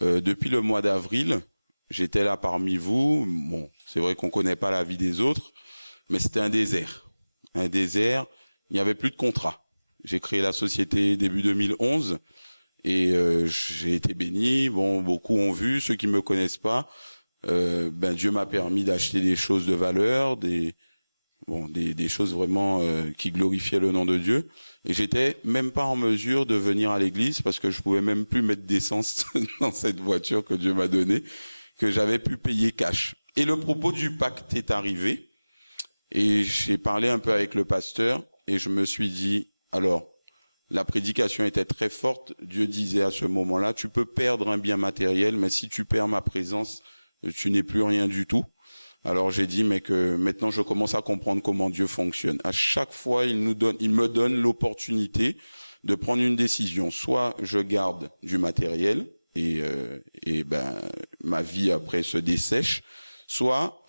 Depuis le mois d'avril, j'étais là parmi vous. Bon, c'est vrai qu'on connaît pas la vie des autres, mais c'était un désert. Un désert, il n'y avait plus de contrat. J'ai créé la société début 2011 et j'ai été béni. Bon, beaucoup ont vu, ceux qui me connaissent pas, Dieu m'a permis d'acheter des choses de valeur, des choses vraiment qui glorifiaient le nom de Dieu. Et j'étais même pas en mesure de venir à l'église parce que je pouvais même plus mettre d'essence dans cette voiture que Dieu m'a donnée, que j'avais pu payer cash. Et le propos du pacte est arrivé et j'ai parlé un peu avec le pasteur et je me suis dit, alors, la prédication était très forte. Dieu disait à ce moment-là, tu peux perdre un bien matériel, mais si tu perds ma présence, tu n'es plus rien du tout. Alors j'ai dit, mais que maintenant je commence à comprendre comment Dieu fonctionne. À chaque fois, il me donne l'opportunité de prendre une décision. Soit je garde du matériel et ma vie après se dessèche, soit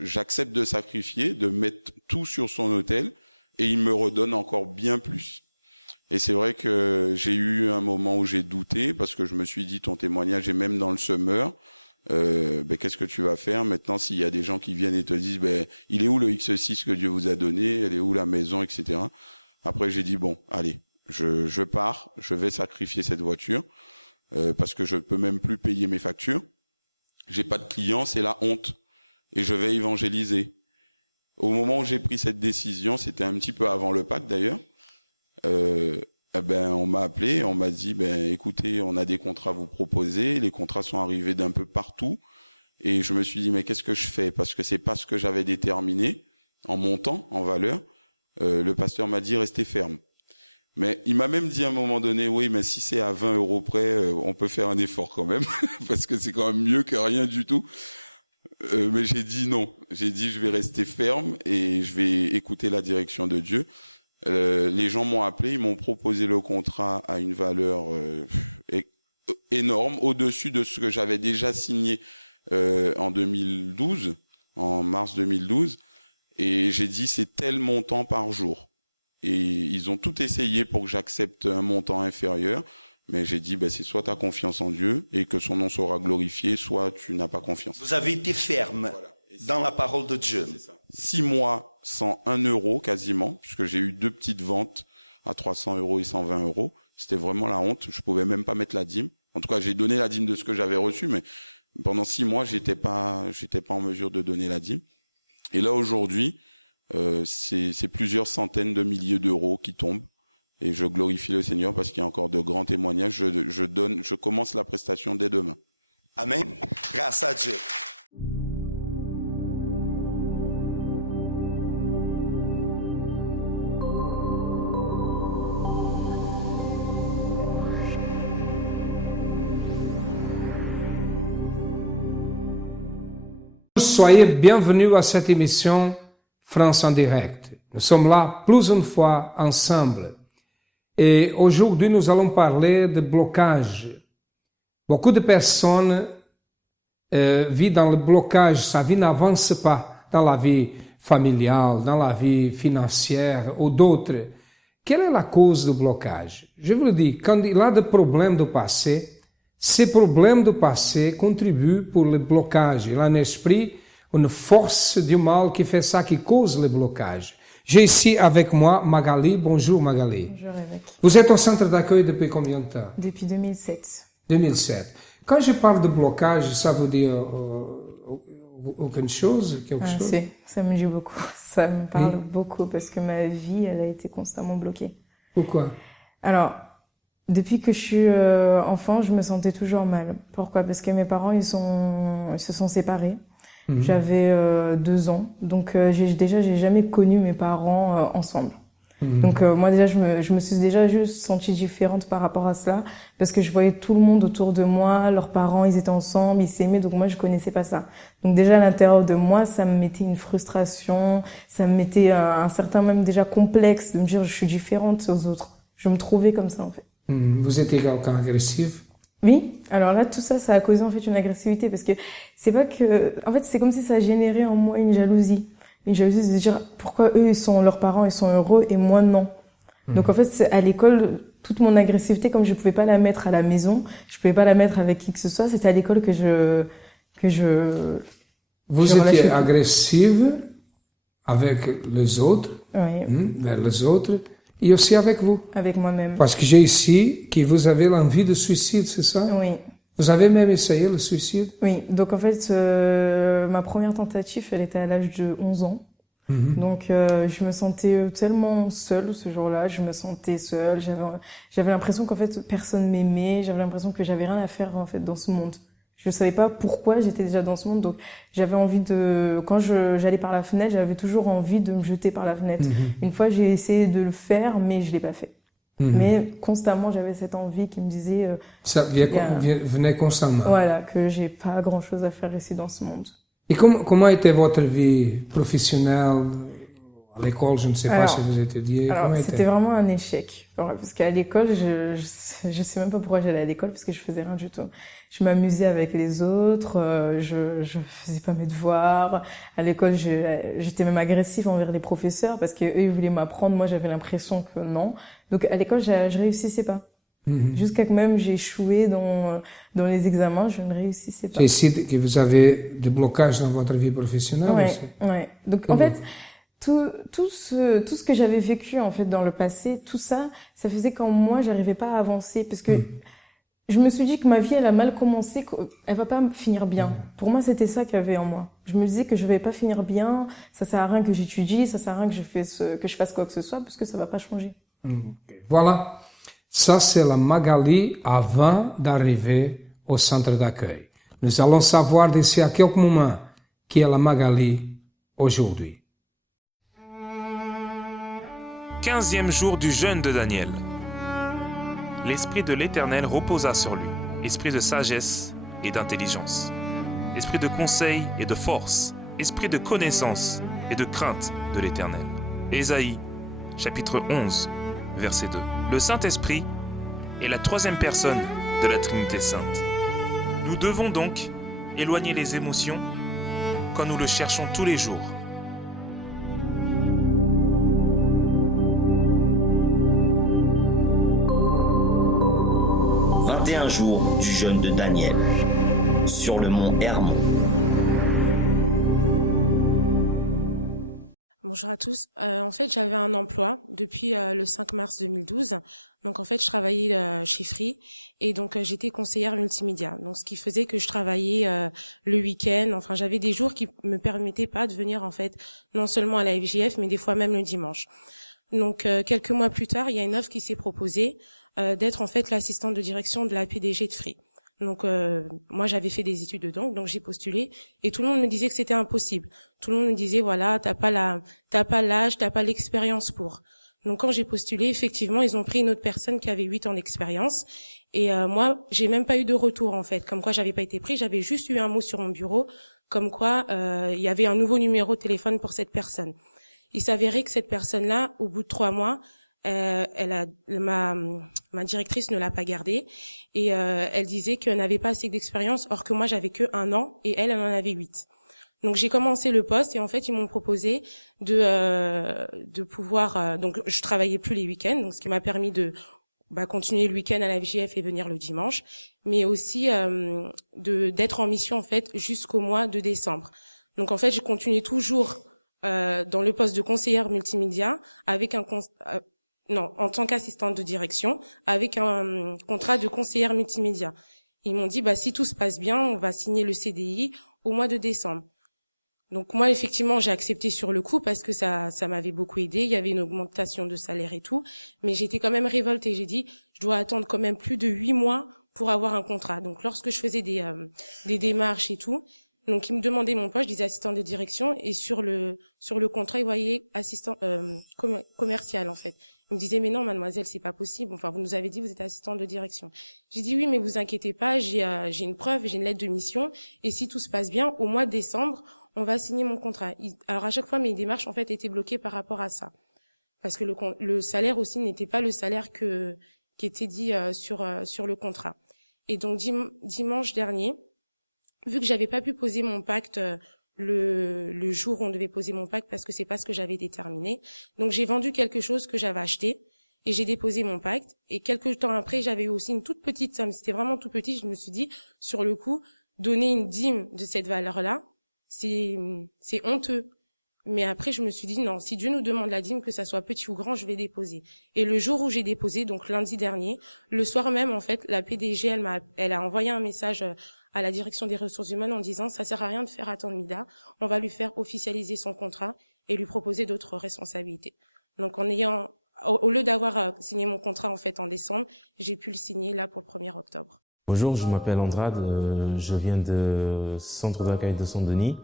j'accepte de sacrifier, de mettre tout sur son autel et il me redonne encore bien plus. Et c'est vrai que j'ai eu un moment où j'ai douté parce que je me suis dit, ton témoignage est même dans le semeur. Qu'est-ce que tu vas faire maintenant s'il y a des gens qui viennent et te disent il est où le X6 que Dieu vous a donné, elle est où la maison, etc. Après j'ai dit bon, allez, je pars, je vais sacrifier cette voiture parce que je peux même plus payer mes factures, j'ai pas de clients, c'est la honte et je vais évangéliser. Au moment où j'ai pris cette décision, c'était un petit peu avant le Pâques d'ailleurs, on m'a appelé, on m'a dit écoutez, on a des contrats à vous proposer, les contrats sont arrivés d'un peu partout et je me suis dit mais qu'est-ce que je fais parce que c'est pas ce que j'avais déterminé en montant en valeur. Le pasteur m'a dit restez ferme. Mais il m'a même dit à un moment donné oui mais si c'est à 20 € près, on peut faire un effort quand même parce que c'est quand même mieux que rien du tout. Mais j'ai dit non, j'ai dit je vais rester ferme et je vais écouter la direction de Dieu. Les gens m'ont appelé, ils m'ont proposé le contrat à une valeur énorme, au-dessus de ce que j'avais déjà signé en 2012, en mars 2012, et j'ai dit c'est tel montant par jour. Et ils ont tout essayé pour que j'accepte un montant inférieur, mais j'ai dit c'est soit tu as confiance en Dieu et que son nom sera glorifié, soit tu n'as pas confiance. Vous avez été ferme. Voilà. Dans la parole de Dieu. 6 mois sans 1 € quasiment, puisque j'ai eu 2 petites ventes à 300 € et 120 €. C'était vraiment la honte. Je pouvais même pas mettre la dîme. En tout cas, j'ai donné la dîme de ce que j'avais reçu, mais pendant 6 mois, j'étais pas en mesure de donner la dîme. Et là, aujourd'hui, c'est plusieurs centaines de milliers d'euros qui tombent. Et je glorifie le Seigneur parce qu'il y a encore de grands témoignages. Je commence la prestation dès demain. Amen. Grâce à Dieu. Soyez bienvenus à cette émission France en direct. Nous sommes là plus une fois ensemble. Et aujourd'hui, nous allons parler de blocage. Beaucoup de personnes vivent dans le blocage. Sa vie n'avance pas dans la vie familiale, dans la vie financière ou d'autres. Quelle est la cause du blocage? Je vous le dis, quand il y a des problèmes du passé, ces problèmes du passé contribuent pour le blocage. Il y a un esprit, une force du mal qui fait ça, qui cause le blocage. J'ai ici avec moi Magali. Bonjour Magali. Bonjour Évêque. Vous êtes au centre d'accueil depuis combien de temps? Depuis 2007. 2007. Quand je parle de blocage, ça veut dire quelque chose? Si, ça me dit beaucoup. Ça me parle beaucoup parce que ma vie, elle a été constamment bloquée. Pourquoi? Alors, depuis que je suis enfant, je me sentais toujours mal. Pourquoi? Parce que mes parents, ils se sont séparés. J'avais 2 ans. Donc, j'ai jamais connu mes parents ensemble. Donc, moi, déjà, je me suis déjà juste sentie différente par rapport à cela. Parce que je voyais tout le monde autour de moi, leurs parents, ils étaient ensemble, ils s'aimaient. Donc, moi, je connaissais pas ça. Donc, déjà, à l'intérieur de moi, ça me mettait une frustration. Ça me mettait un certain même déjà complexe de me dire, je suis différente aux autres. Je me trouvais comme ça, en fait. Vous étiez quelqu'un agressif? Oui. Alors là, tout ça, ça a causé en fait une agressivité parce que c'est pas que, en fait, c'est comme si ça générait en moi une jalousie de se dire pourquoi eux, leurs parents, ils sont heureux et moi non. Donc en fait, à l'école, toute mon agressivité, comme je pouvais pas la mettre à la maison, je pouvais pas la mettre avec qui que ce soit, c'était à l'école que je Vous relâchais étiez tout. agressive avec les autres, Oui, vers les autres, et aussi avec vous. avec moi-même. Parce que j'ai ici que vous avez l'envie de suicide, c'est ça? Oui. Vous avez même essayé le suicide? Oui, donc en fait, ma première tentative, elle était à l'âge de 11 ans. Donc je me sentais tellement seule ce jour-là, je me sentais seule, j'avais l'impression qu'en fait personne m'aimait, j'avais l'impression que j'avais rien à faire en fait dans ce monde. Je savais pas pourquoi j'étais déjà dans ce monde, donc j'avais envie quand j'allais par la fenêtre, j'avais toujours envie de me jeter par la fenêtre. Une fois j'ai essayé de le faire, mais je l'ai pas fait. Mais constamment j'avais cette envie qui me disait Ça venait constamment. voilà, que j'ai pas grand-chose à faire ici dans ce monde. Et comment était votre vie professionnelle à l'école? Je ne sais pas si vous étudiez. Alors, Comment c'était était? vraiment un échec. Parce qu'à l'école, je sais même pas pourquoi j'allais à l'école, parce que je faisais rien du tout. Je m'amusais avec les autres, je faisais pas mes devoirs. À l'école, j'étais même agressive envers les professeurs, parce que eux, ils voulaient m'apprendre, moi, j'avais l'impression que non. Donc, à l'école, je réussissais pas. Jusqu'à que même j'ai échoué dans les examens, je ne réussissais pas. J'ai ici que vous avez des blocages dans votre vie professionnelle aussi. Ouais. Donc, en fait, tout ce que j'avais vécu, en fait, dans le passé, tout ça, ça faisait qu'en moi, j'arrivais pas à avancer, parce que je me suis dit que ma vie, elle a mal commencé, qu'elle va pas finir bien. Pour moi, c'était ça qu'il y avait en moi. Je me disais que je vais pas finir bien, ça sert à rien que j'étudie, ça sert à rien que je fasse quoi que ce soit, parce que ça va pas changer. Voilà. Ça, c'est la Magali avant d'arriver au centre d'accueil. Nous allons savoir d'ici à quelques moments qui est la Magali aujourd'hui. 15e jour du jeûne de Daniel. L'Esprit de l'Éternel reposa sur lui, esprit de sagesse et d'intelligence, esprit de conseil et de force, esprit de connaissance et de crainte de l'Éternel. Ésaïe, chapitre 11, verset 2. Le Saint-Esprit est la troisième personne de la Trinité Sainte. Nous devons donc éloigner les émotions quand nous le cherchons tous les jours. Un jour du jeûne de Daniel sur le mont Hermon. Bonjour à tous. En fait, j'avais un emploi depuis le 5 mars 2012. Donc en fait, je travaillais chez Free et donc j'étais conseillère multimédia. Donc ce qui faisait que je travaillais le week-end. Enfin, j'avais des jours qui me permettaient pas de venir en fait non seulement à la FJF, mais des fois même le dimanche. Donc quelques mois plus tard, il y a une offre qui s'est proposée d'être en fait l'assistante de direction de la PDG de Free. Donc moi j'avais fait des études dedans, donc j'ai postulé et tout le monde me disait que c'était impossible. Tout le monde me disait voilà, t'as pas l'âge, t'as pas l'expérience pour. Donc quand j'ai postulé, effectivement, ils ont pris une autre personne qui avait 8 ans d'expérience et moi, j'ai même pas eu de retour en fait, comme quoi j'avais pas été pris, j'avais juste eu un mot sur mon bureau comme quoi il y avait un nouveau numéro de téléphone pour cette personne. Il s'avérait que cette personne-là, au bout de 3 mois, ma directrice ne l'a pas gardée et elle disait qu'elle n'avait pas assez d'expérience, or que moi j'avais que 1 an et elle en avait 8. Donc j'ai commencé le poste et en fait ils m'ont proposé de pouvoir donc je travaillais plus les week-ends, donc ce qui m'a permis de continuer le week-end à la FJF et venir le dimanche, mais aussi d'être en mission en fait jusqu'au mois de décembre. Donc en fait je continuais toujours dans le poste de conseillère multimédia avec en tant qu'assistante de direction, avec un contrat de conseillère multimédia. Ils m'ont dit, si tout se passe bien, on va signer le CDI au mois de décembre. Donc moi, effectivement, j'ai accepté sur le coup parce que ça m'avait beaucoup aidé. Il y avait une augmentation de salaire et tout. Mais j'étais quand même révoltée. J'ai dit, je dois attendre quand même plus de 8 mois pour avoir un contrat. Donc lorsque je faisais des démarches et tout, donc ils me demandaient mon poste, je disais assistant de direction et sur le contrat, ils voyaient assistant commercial en fait. Ils me disaient mais non mademoiselle, c'est pas possible. Enfin vous nous avez dit vous êtes assistante de direction. J'ai dit oui mais vous inquiétez pas, j'ai une preuve, j'ai une lettre de mission et si tout se passe bien au mois de décembre, on va signer mon contrat. Alors à chaque fois mes démarches en fait étaient bloquées par rapport à ça. Parce que le salaire aussi n'était pas le salaire qui était dit sur le contrat. Et donc dimanche dernier, vu que j'avais pas pu poser mon pacte le jour où on devait poser mon pacte parce que c'est pas ce que j'avais déterminé. Donc j'ai vendu quelque chose que j'avais acheté et j'ai déposé mon pacte. Et quelques temps après, j'avais eu aussi une toute petite somme. C'était vraiment tout petit. Je me suis dit, sur le coup, donner une dîme de cette valeur-là, c'est honteux. Mais après, je me suis dit, non, si Dieu nous demande la dîme, que ça soit petit ou grand, je vais déposer. Et le jour où j'ai déposé, donc lundi dernier, le soir même, en fait, la PDG, elle a envoyé un message à la direction des ressources humaines en disant, ça sert à rien de faire attendre Mida, on va lui faire officialiser son contrat et lui proposer d'autres responsabilités. Donc, au lieu d'avoir signé mon contrat, en fait, en décembre, j'ai pu le signer là pour le 1er octobre. Bonjour, je m'appelle Andrade, je viens de centre d'accueil de Saint-Denis.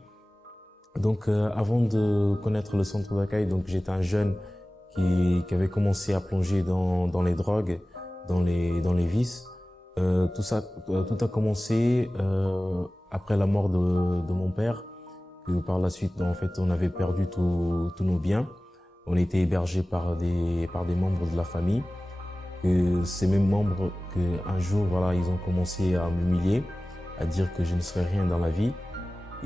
Donc, avant de connaître le centre d'accueil, donc j'étais un jeune qui avait commencé à plonger dans les drogues, dans les vices. Tout a commencé après la mort de mon père, que par la suite, en fait, on avait perdu tous nos biens. On était hébergés par des membres de la famille. Que ces mêmes membres, qu'un jour, voilà, ils ont commencé à m'humilier, à dire que je ne serais rien dans la vie.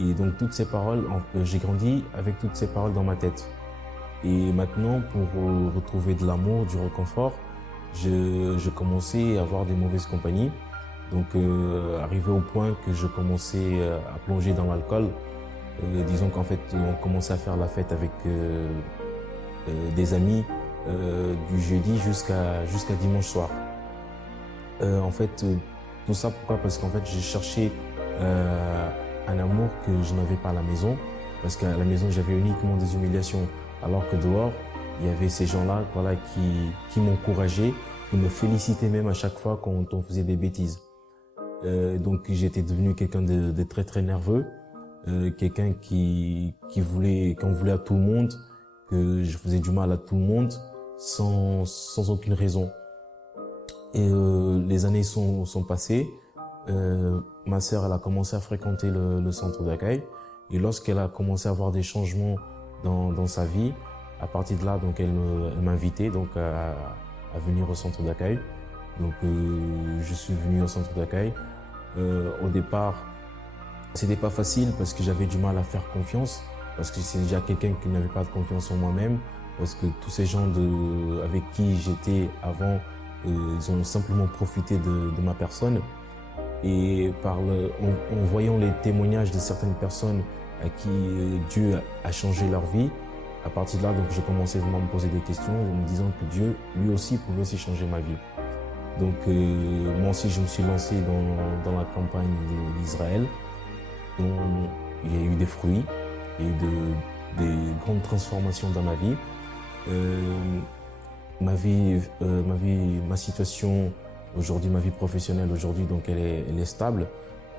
Et donc toutes ces paroles, j'ai grandi avec toutes ces paroles dans ma tête. Et maintenant, pour retrouver de l'amour, du réconfort, je commençais à avoir des mauvaises compagnies. Donc arrivé au point que je commençais à plonger dans l'alcool. Disons qu'en fait, on commençait à faire la fête avec des amis du jeudi jusqu'à dimanche soir. En fait, tout ça, pourquoi? Parce qu'en fait, j'ai cherché un amour que je n'avais pas à la maison, parce qu'à la maison j'avais uniquement des humiliations, alors que dehors il y avait ces gens-là, voilà, qui m'encourageaient, qui me félicitaient même à chaque fois quand on faisait des bêtises. Donc j'étais devenu quelqu'un de très très nerveux, quelqu'un qu'on voulait à tout le monde, que je faisais du mal à tout le monde sans aucune raison. Et les années sont passées. Ma sœur, elle a commencé à fréquenter le centre d'accueil, et lorsqu'elle a commencé à avoir des changements dans sa vie, à partir de là, donc elle m'invitait donc à venir au centre d'accueil. Donc je suis venu au centre d'accueil. Au départ, c'était pas facile parce que j'avais du mal à faire confiance, parce que c'est déjà quelqu'un qui n'avait pas de confiance en moi-même, parce que tous ces gens avec qui j'étais avant, ils ont simplement profité de ma personne. Et en voyant les témoignages de certaines personnes à qui Dieu a changé leur vie, à partir de là, donc j'ai commencé vraiment à me poser des questions, en me disant que Dieu, lui aussi, pouvait aussi changer ma vie. Donc moi aussi, je me suis lancé dans la campagne d'Israël, dont il y a eu des fruits et des grandes transformations dans ma vie. Ma situation aujourd'hui, ma vie professionnelle aujourd'hui, donc elle est stable.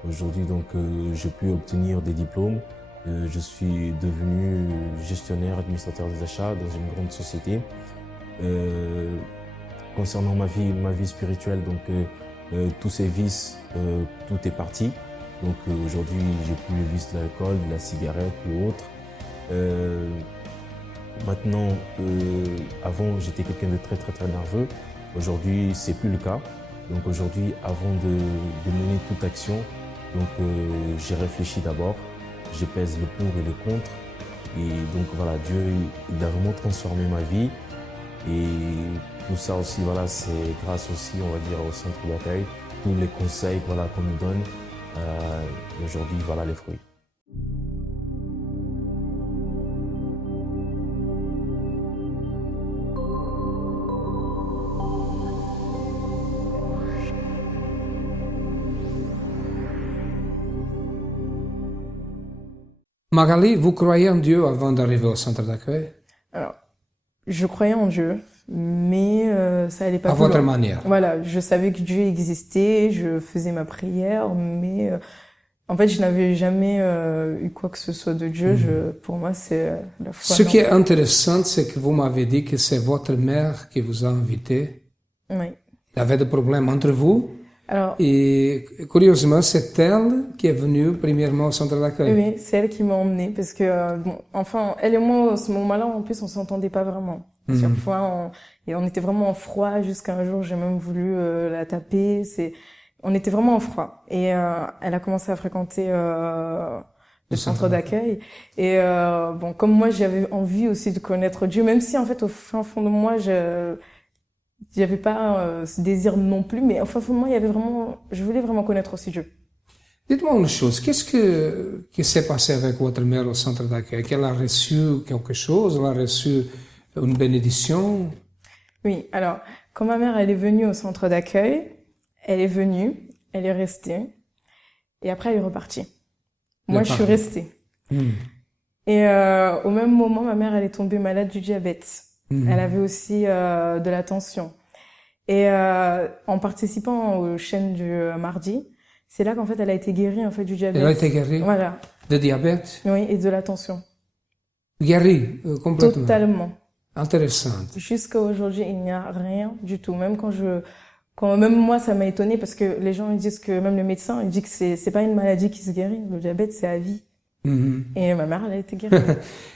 Aujourd'hui, donc j'ai pu obtenir des diplômes. Je suis devenu gestionnaire, administrateur des achats dans une grande société. Concernant ma vie spirituelle, donc tous ces vices, tout est parti. Donc aujourd'hui, j'ai plus le vice de l'alcool, de la cigarette ou autre. Maintenant, avant, j'étais quelqu'un de très très très nerveux. Aujourd'hui, c'est plus le cas. Donc aujourd'hui, avant de mener toute action, donc j'ai réfléchi d'abord, j'ai pesé le pour et le contre. Et donc voilà, Dieu, il a vraiment transformé ma vie. Et tout ça aussi, voilà, c'est grâce aussi, on va dire, au centre d'accueil, tous les conseils, voilà, qu'on nous donne. Aujourd'hui, voilà les fruits. Magali, vous croyez en Dieu avant d'arriver au centre d'accueil? Alors, je croyais en Dieu, mais ça allait pas à plus votre loin. manière. Voilà, je savais que Dieu existait, je faisais ma prière, mais en fait, je n'avais jamais eu quoi que ce soit de Dieu. Pour moi, c'est la foi. Ce qui est intéressant, c'est que vous m'avez dit que c'est votre mère qui vous a invité. Oui. Il y avait des problèmes entre vous. Alors, et curieusement, c'est elle qui est venue premièrement au centre d'accueil. oui, c'est elle qui m'a emmenée parce que, enfin, elle et moi, à ce moment-là, en plus, on s'entendait pas vraiment. Chaque fois, on était vraiment en froid jusqu'à un jour, j'ai même voulu la taper. On était vraiment en froid. Et elle a commencé à fréquenter le centre d'accueil. Et comme moi, j'avais envie aussi de connaître Dieu, même si en fait, au fin fond de moi, Il n'y avait pas ce désir non plus, mais enfin, moi, il y avait vraiment, je voulais vraiment connaître aussi Dieu. Dites-moi une chose, qui s'est passé avec votre mère au centre d'accueil? Qu'elle a reçu quelque chose? Elle a reçu une bénédiction? Oui, alors, quand ma mère, elle est venue au centre d'accueil, elle est venue, elle est restée, et après, elle est repartie. Moi, je suis restée. Et au même moment, ma mère, elle est tombée malade du diabète. Elle avait aussi de la tension. Et en participant aux chaînes du mardi, c'est là qu'en fait, elle a été guérie en fait du diabète. Elle a été guérie? Voilà. De diabète? Oui, et de la tension. Guérie complètement? Totalement. Intéressante. Jusqu'à aujourd'hui, il n'y a rien du tout. Même même moi, ça m'a étonnée parce que les gens ils disent que, même le médecin, il dit que c'est pas une maladie qui se guérit. Le diabète, c'est à vie. Et ma mère, elle a été guérie.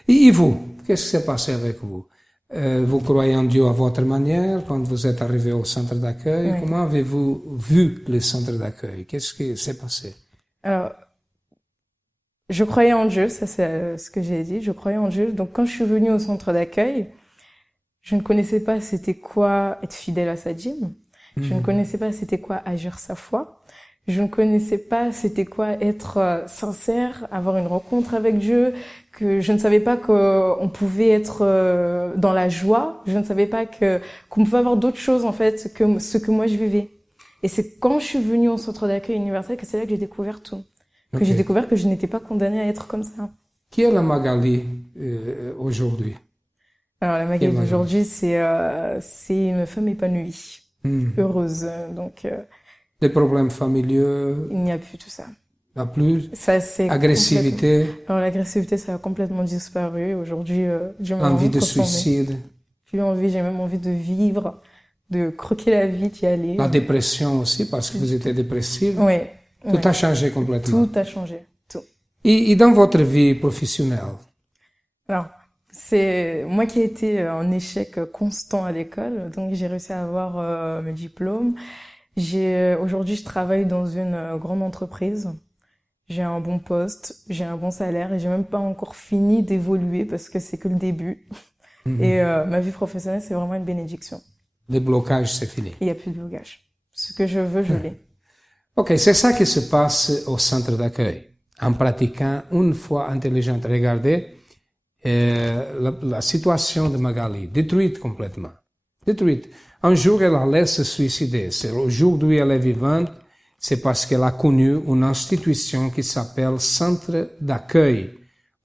Et vous, qu'est-ce qui s'est passé avec vous? Vous croyez en Dieu à votre manière quand vous êtes arrivé au centre d'accueil? Oui. Comment avez-vous vu le centre d'accueil? Qu'est-ce qui s'est passé? Alors, je croyais en Dieu, ça c'est ce que j'ai dit, je croyais en Dieu. Donc quand je suis venue au centre d'accueil, je ne connaissais pas c'était quoi être fidèle à sa dîme. Je ne connaissais pas c'était quoi agir sa foi. Je ne connaissais pas c'était quoi être sincère, avoir une rencontre avec Dieu, que je ne savais pas qu'on pouvait être dans la joie, je ne savais pas qu'on pouvait avoir d'autres choses en fait que ce que moi je vivais. Et c'est quand je suis venue au centre d'accueil universel que c'est là que j'ai découvert tout. Que j'ai découvert que je n'étais pas condamnée à être comme ça. Qui est la Magali aujourd'hui? Alors la Magali d'aujourd'hui, c'est une femme épanouie, heureuse. Donc des problèmes familiaux? Il n'y a plus tout ça. Il n'y a plus? Ça, c'est agressivité? Alors l'agressivité, ça a complètement disparu. Aujourd'hui, j'ai même envie de suicide? Plus envie, j'ai même envie de vivre, de croquer la vie, d'y aller. La dépression aussi, parce que vous étiez dépressive? Oui. Tout a changé complètement? Tout a changé, tout. Et dans votre vie professionnelle? Alors, c'est moi qui ai été en échec constant à l'école, donc j'ai réussi à avoir mes diplômes. Aujourd'hui, je travaille dans une grande entreprise. J'ai un bon poste, j'ai un bon salaire et j'ai même pas encore fini d'évoluer parce que c'est que le début. Et ma vie professionnelle, c'est vraiment une bénédiction. Le blocage, c'est fini? Il n'y a plus de blocage. Ce que je veux, je l'ai. Ok, c'est ça qui se passe au centre d'accueil. En pratiquant une foi intelligente, regardez la situation de Magali, détruite complètement. Détruite. Un jour, elle allait se suicider. C'est aujourd'hui elle est vivante, c'est parce qu'elle a connu une institution qui s'appelle Centre d'accueil,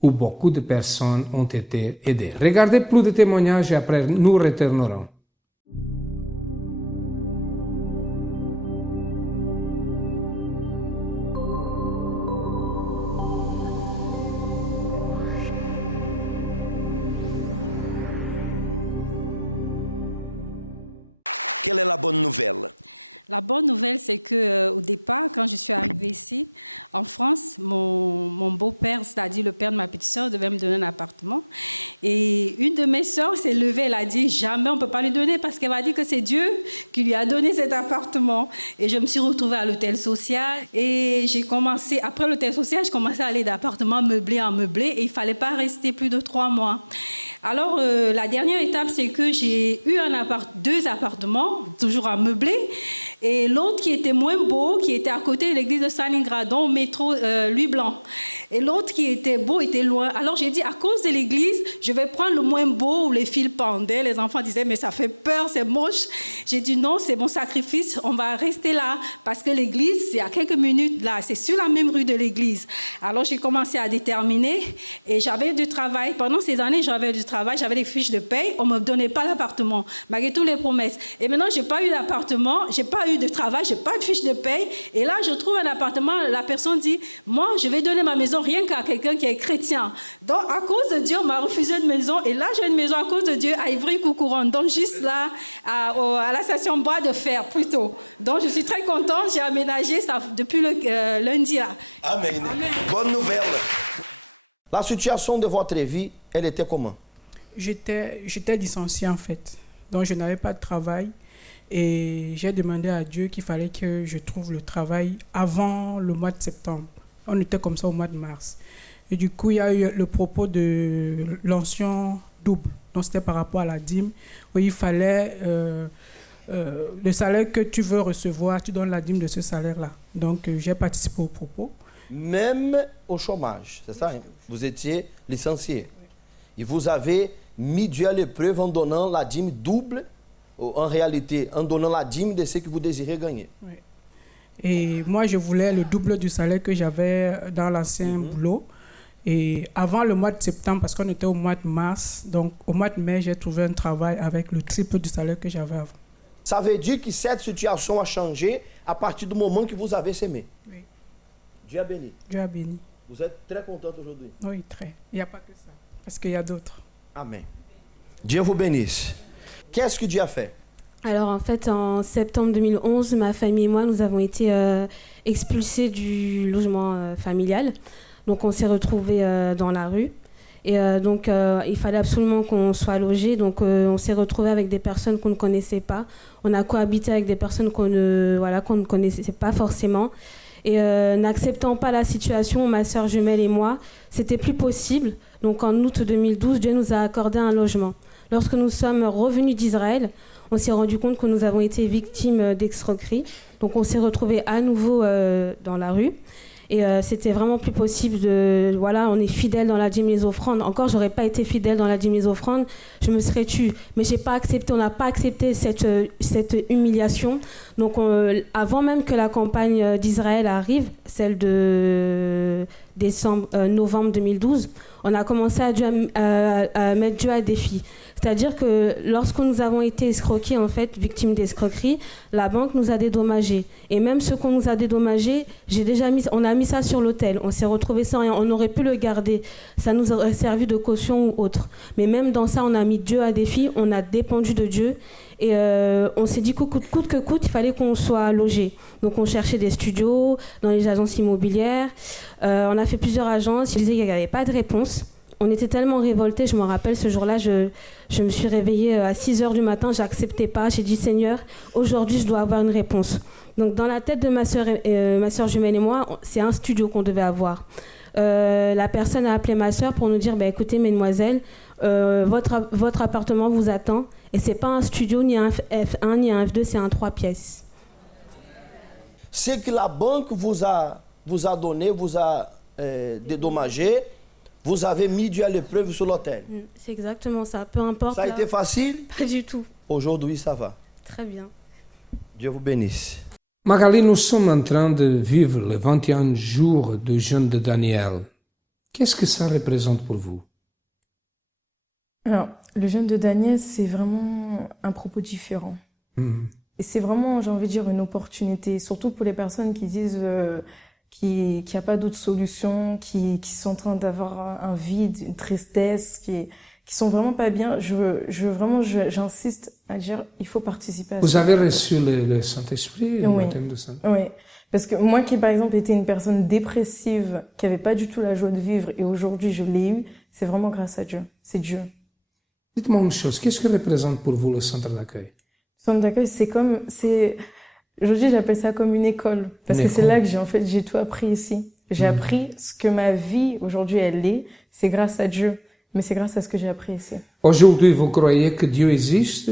où beaucoup de personnes ont été aidées. Regardez plus de témoignages et après nous retournerons. Quelle est la bonne nouvelle? La bonne nouvelle, c'est que au départ, quand je suis arrivée ici, en France, mon beau-père, c'est-à-dire le père de ma petite sœur, devait me donner un appartement. Et une de mes sœurs s'est levée, elle a dit, jamais on ne peut pas lui donner parce qu'elle m'a dit que c'est Dieu qui lui a donné cet appartement. Et je me suis retrouvée à l'hôtel social. Et j'ai commencé, après l'hôtel social, je commençais à aller d'appartement meublé en meublé et il ne fallait pas rester plus de 3 mois. Alors, la dernière étape, c'est que j'ai eu 2 appartements, toujours en meublé. Et l'autre qui était moins beau, qui était à côté de l'église de Salingradon, au métro Louis Blanc. Et l'autre qui était beau était loin. Alors j'ai dit, à cause de l'église, je vais prendre le moins beau où les fils pendaient. Les enfants disaient, mais ça fait peur, c'est moche. J'ai dit, non, c'est mon sacrifice, on va rester là. Parce que l'église, c'est à quelques minutes là, c'est sur la même rue de l'église. Alors j'ai commencé à déterminer et j'avais du travail. Pendant ces années, j'avais du travail, j'avais des fiches de paye. On ne me donnait pas l'appartement, malgré toutes les promesses. Et maintenant, je n'ai pas eu d'appartement, je n'ai pas eu de travail, je n'ai pas de fiche de paye. Et là, je trouve un appartement, la personne dit, moi, je vais donner ma maison rien qu'à quelqu'un qui est chrétien. Donc, à cause de Dieu, on m'a refusé une maison. Et là, j'ai une maison à cause de Dieu à Ivry-Coucourant. Donc, juste là, à la station Bois de Fer, plutôt. Donc, je suis très contente. J'ai aménagé ça depuis le lundi, là. Amen. Amen. Bonne nouvelle. La situation de votre vie, elle était comment? J'étais licenciée, en fait. Donc, je n'avais pas de travail. Et j'ai demandé à Dieu qu'il fallait que je trouve le travail avant le mois de septembre. On était comme ça au mois de mars. Et du coup, il y a eu le propos de l'ancien double. Donc, c'était par rapport à la dîme, où il fallait le salaire que tu veux recevoir, tu donnes la dîme de ce salaire-là. Donc, j'ai participé au propos. Même au chômage, c'est ça, hein? Vous étiez licencié. Et vous avez mis Dieu à l'épreuve en donnant la dîme double, en réalité, en donnant la dîme de ce que vous désirez gagner. Oui. Et moi, je voulais le double du salaire que j'avais dans l'ancien boulot. Et avant le mois de septembre, parce qu'on était au mois de mars, donc au mois de mai, j'ai trouvé un travail avec le triple du salaire que j'avais avant. Ça veut dire que cette situation a changé à partir du moment que vous avez sémé. Oui. Dieu a béni. Dieu a béni. Vous êtes très contente aujourd'hui. Oui, très. Il n'y a pas que ça. Parce qu'il y a d'autres. Amen. Dieu vous bénisse. Qu'est-ce que Dieu a fait? Alors en fait, en septembre 2011, ma famille et moi, nous avons été expulsés du logement familial. Donc on s'est retrouvés dans la rue. Et donc il fallait absolument qu'on soit logés. Donc on s'est retrouvés avec des personnes qu'on ne connaissait pas. On a cohabité avec des personnes qu'on ne connaissait pas forcément. Et n'acceptant pas la situation, ma sœur jumelle et moi, c'était plus possible. Donc en août 2012, Dieu nous a accordé un logement. Lorsque nous sommes revenus d'Israël, on s'est rendu compte que nous avons été victimes d'escroquerie. Donc on s'est retrouvés à nouveau dans la rue. Et c'était vraiment plus possible on est fidèle dans la dîme les offrandes. Encore, j'aurais pas été fidèle dans la dîme les offrandes, je me serais tue. Mais on n'a pas accepté cette humiliation. Donc, avant même que la campagne d'Israël arrive, celle de novembre 2012, on a commencé à mettre Dieu à défi. C'est-à-dire que lorsque nous avons été escroqués, en fait, victimes d'escroquerie, la banque nous a dédommagés. Et même ce qu'on nous a dédommagé, on a mis ça sur l'autel. On s'est retrouvé sans rien. On aurait pu le garder. Ça nous aurait servi de caution ou autre. Mais même dans ça, on a mis Dieu à défi. On a dépendu de Dieu. Et on s'est dit coûte que coûte, il fallait qu'on soit logé. Donc on cherchait des studios dans les agences immobilières. On a fait plusieurs agences. Ils disaient qu'il n'y avait pas de réponse. On était tellement révoltés, je me rappelle, ce jour-là, je me suis réveillée à 6h du matin, j'acceptais pas. J'ai dit, Seigneur, aujourd'hui, je dois avoir une réponse. Donc, dans la tête de ma sœur jumelle et moi, c'est un studio qu'on devait avoir. La personne a appelé ma sœur pour nous dire, écoutez, mesdemoiselles, votre appartement vous attend. Et c'est pas un studio, ni un F1, ni un F2, c'est un 3 pièces. Ce que la banque vous a donné, vous a dédommagé, vous avez mis Dieu à l'épreuve sur l'autel. C'est exactement ça, peu importe. Ça a été facile? Pas du tout. Aujourd'hui, ça va. Très bien. Dieu vous bénisse. Magali, nous sommes en train de vivre les 21 jours du jeûne de Daniel. Qu'est-ce que ça représente pour vous? Alors, le jeûne de Daniel, c'est vraiment un propos différent. Et c'est vraiment, j'ai envie de dire, une opportunité, surtout pour les personnes qui disent qu'il n'y a pas d'autre solution, qui sont en train d'avoir un vide, une tristesse, qui sont vraiment pas bien. J'insiste à dire, il faut participer à ça. Vous avez reçu le Saint-Esprit, le baptême de Saint-Esprit? Oui. Parce que moi qui, par exemple, étais une personne dépressive, qui avait pas du tout la joie de vivre, et aujourd'hui je l'ai eu, c'est vraiment grâce à Dieu. C'est Dieu. Dites-moi une chose, qu'est-ce que représente pour vous le centre d'accueil? Le centre d'accueil, aujourd'hui, j'appelle ça comme une école. Parce que c'est là que j'ai tout appris ici. J'ai appris ce que ma vie, aujourd'hui, elle est. C'est grâce à Dieu. Mais c'est grâce à ce que j'ai appris ici. Aujourd'hui, vous croyez que Dieu existe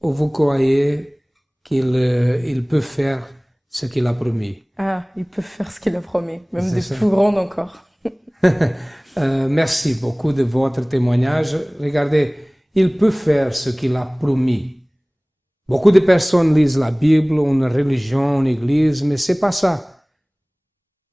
ou vous croyez qu'il peut faire ce qu'il a promis? Ah, il peut faire ce qu'il a promis. Même de plus grand encore. Merci beaucoup de votre témoignage. Regardez, il peut faire ce qu'il a promis. Beaucoup de personnes lisent la Bible, une religion, une église, mais c'est pas ça.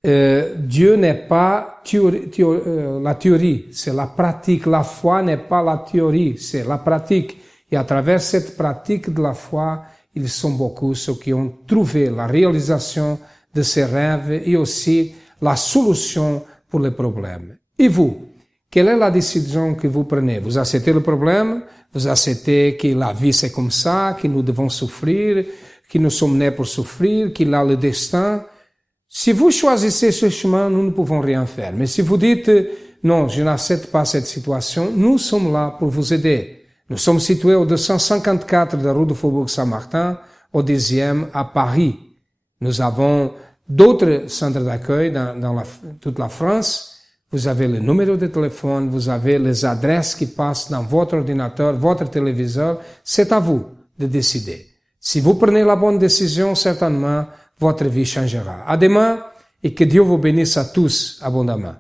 Dieu n'est pas la théorie, c'est la pratique. La foi n'est pas la théorie, c'est la pratique. Et à travers cette pratique de la foi, ils sont beaucoup ceux qui ont trouvé la réalisation de ces rêves et aussi la solution pour les problèmes. Et vous, quelle est la décision que vous prenez? Vous acceptez le problème? Vous acceptez que la vie c'est comme ça, que nous devons souffrir, que nous sommes nés pour souffrir, qu'il a le destin? Si vous choisissez ce chemin, nous ne pouvons rien faire. Mais si vous dites, non, je n'accepte pas cette situation, nous sommes là pour vous aider. Nous sommes situés au 254 de la rue du Faubourg Saint-Martin, au 10e à Paris. Nous avons d'autres centres d'accueil dans toute la France. Vous avez le numéro de téléphone, vous avez les adresses qui passent dans votre ordinateur, votre téléviseur. C'est à vous de décider. Si vous prenez la bonne décision, certainement, votre vie changera. À demain et que Dieu vous bénisse à tous abondamment.